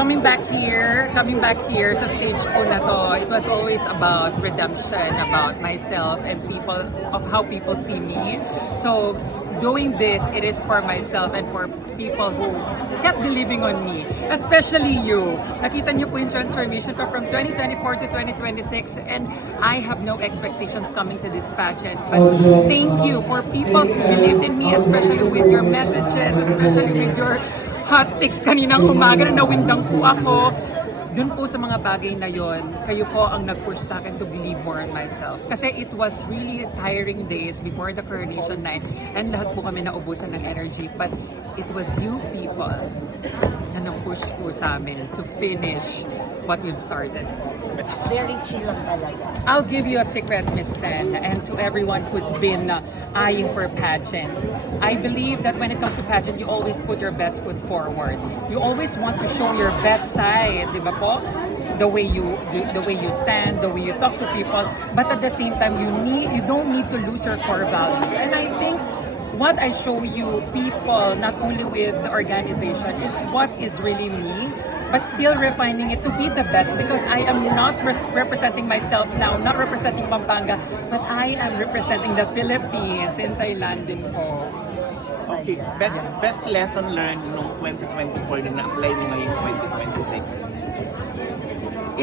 coming back here sa stage po na to, it was always about redemption, about myself and people, of how people see me. So doing this, it is for myself and for people who kept believing on me, especially you. Nakita niyo po yung transformation ko from 2024 to 2026, and I have no expectations coming to this pageant. But thank you for people who believed in me, especially with your messages, especially with your hot takes kaninang umaga na nawindang po ako. Dun po sa mga bagay na yon, kayo po ang nag-push sa akin to believe more in myself. Kasi it was really tiring days before the coronation night and lahat po kami naubusan ng energy. But it was you people na nag-push po sa amin to finish what we've started. Very chill lang talaga. I'll give you a secret, Miss Ten, and to everyone who's been eyeing for a pageant. I believe that when it comes to pageant, you always put your best foot forward. You always want to show your best side, di ba po? The way you stand, the way you talk to people, but at the same time, you don't need to lose your core values. And I think what I show you people, not only with the organization, is what is really me, but still refining it to be the best, because I am not representing myself now, not representing Pampanga, but I am representing the Philippines in Thailand din po. Okay, best lesson learned noong 2024 na na-apply mo ngayong 2026?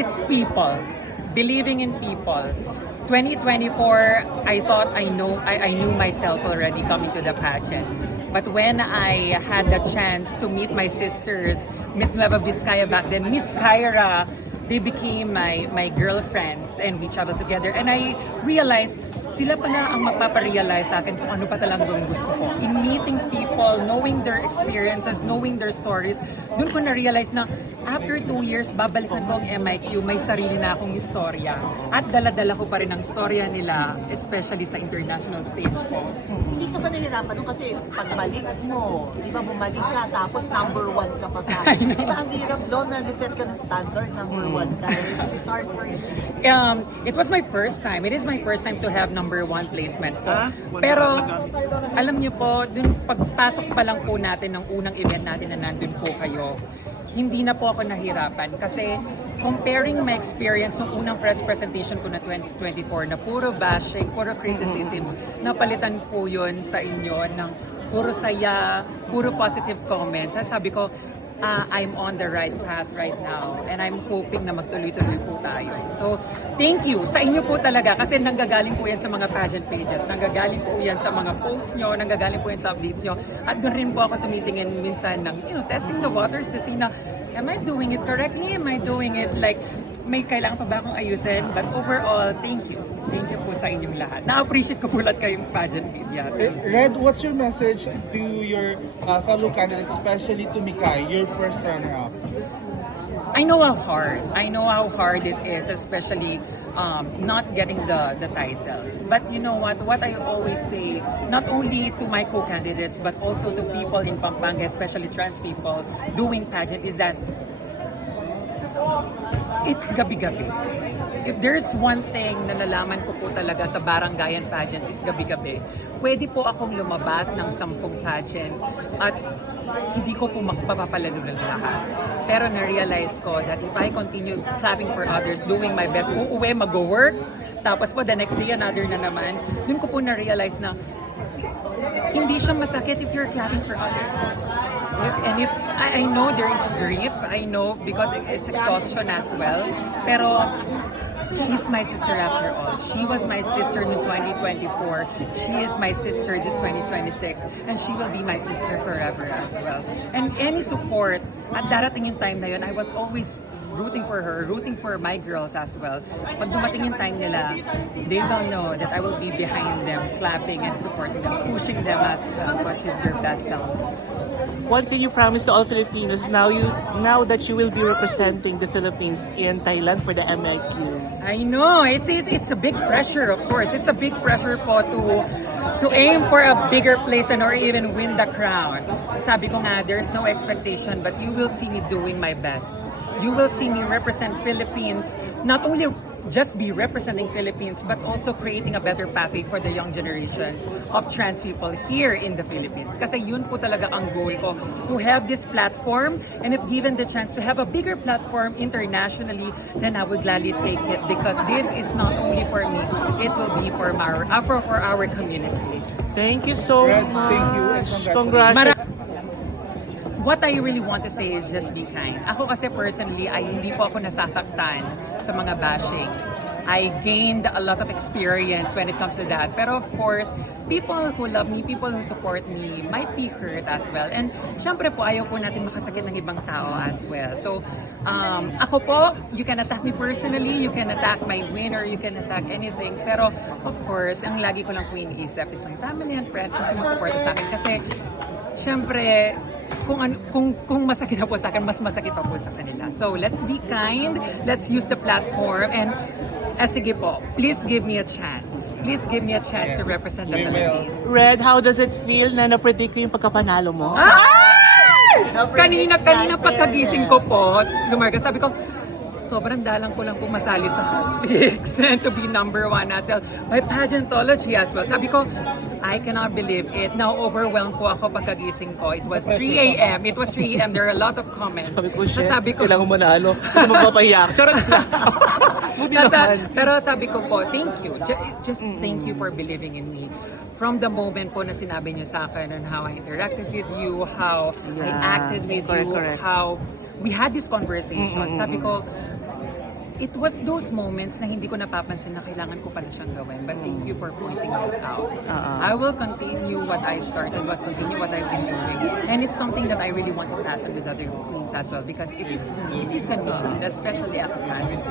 It's people, believing in people. 2024, I thought I knew myself already coming to the pageant. But when I had the chance to meet my sisters, Miss Nueva Vizcaya back then, Miss Kyra, they became my girlfriends and we traveled together. And I realized, sila pala ang magpaparealize sa akin kung ano pa talagang gusto ko. In meeting people, knowing their experiences, knowing their stories, doon ko na-realize na after 2 years, babalikan ko ang MIQ, may sarili na akong istorya. At dala-dala ko pa rin ang istorya nila, especially sa international stage ko. Hindi ka ba nahirapan nun? Kasi pagbalik mo, di ba bumalik ka, tapos number 1 ka pa sa akin. Di ba ang hirap doon na niset ka ng standard, number 1 ka. It's hard for you. It was my first time. It is my first time to have number 1 placement po. Pero, alam niyo po, dun pagpasok pa lang po natin ng unang event natin na nandun po kayo, hindi na po ako nahirapan kasi comparing my experience ng unang press presentation ko na 2024 na puro bashing, puro criticisms, napalitan po yun sa inyo ng puro saya, puro positive comments. Sabi ko, I'm on the right path right now and I'm hoping na magtuloy-tuloy po tayo. So, thank you sa inyo po talaga kasi nanggagaling po yan sa mga pageant pages, nanggagaling po yan sa mga posts nyo, nanggagaling po yan sa updates nyo. At doon rin po ako tumitingin minsan ng, testing the waters to see na, am I doing it correctly? Am I doing it like, may kailangan pa ba akong ayusin? But overall, thank you. Thank you po sa inyong lahat. Na-appreciate ko po lahat kayong pageant media. Red, what's your message to your fellow candidates, especially to Mikay, your first runner-up? I know how hard it is, especially not getting the title. But you know what I always say, not only to my co-candidates, but also to people in Pampanga, especially trans people doing pageant, is that it's gabi-gabi. If there's one thing na nalaman ko po talaga sa barangayan pageant is gabi-gabi, pwede po akong lumabas ng 10 pageant at hindi ko po mapapalalo ng lahat. Pero na-realize ko that if I continue clapping for others, doing my best, uuwi, mag-work, tapos po the next day another na naman, dun ko po na-realize na hindi siya masakit if you're clapping for others. If I know there is grief, I know because it's exhaustion as well, pero she's my sister after all. She was my sister in 2024. She is my sister this 2026. And she will be my sister forever as well. And any support, at darating yung time na yun, I was always rooting for her, rooting for my girls as well. Pag dumating yung time nila, they will know that I will be behind them, clapping and supporting them, pushing them as well to achieve their best selves. One thing you promised to all Filipinos, now that you will be representing the Philippines in Thailand for the MIQ. I know, it's a big pressure, of course. It's a big pressure po to aim for a bigger place and or even win the crown. Sabi ko nga, there's no expectation, but you will see me doing my best. You will see me represent Philippines, not only just be representing Philippines, but also creating a better pathway for the young generations of trans people here in the Philippines. Kasi yun po talaga ang goal ko, to have this platform, and if given the chance to have a bigger platform internationally, then I would gladly take it, because this is not only for me, it will be for our community. Thank you so Red, much. thank you and Congratulations. What I really want to say is just be kind. Ako kasi personally ay hindi po ako nasasaktan sa mga bashing. I gained a lot of experience when it comes to that. Pero of course, people who love me, people who support me might be hurt as well. And syempre po, ayaw po natin makasakit ng ibang tao as well. So, ako po, you can attack me personally, you can attack my win, or you can attack anything. Pero of course, ang lagi ko lang po iniisip is my family and friends na sumusuporta sa akin. Kasi syempre, kung masakit na po sa akin, mas masakit pa po sa kanila. So, let's be kind, let's use the platform, and sige po, please give me a chance. Please give me a chance to represent the We will. Philippines. Red, how does it feel na na-predict ko yung pagkapanalo mo? Ay! Na-predict Kanina natin. pagkagising ko po, lumarga, sabi ko, sobrang dalang ko lang po masali sa Pix and to be number 1 as well. My pageantology as well. Sabi ko, I cannot believe it. Now overwhelmed po ako pagkagising ko. It was 3 a.m. It was 3 a.m. There are a lot of comments. Sabi ko, shit, Sabi ko, kailangan manalo. Kasi magpapayak. Charot lang. Buti naman. pero sabi ko po, thank you. Just thank you for believing in me. From the moment po na sinabi niyo sa akin on how I interacted with you, how I Yeah. acted with you, Correct. how we had this conversation. Sabi ko, it was those moments na hindi ko napapansin na kailangan ko pala siyang gawin. But thank you for pointing it out. I will continue what I've started, continue what I've been doing. And it's something that I really want to pass on with other queens as well, because it is a need, especially as a pageant.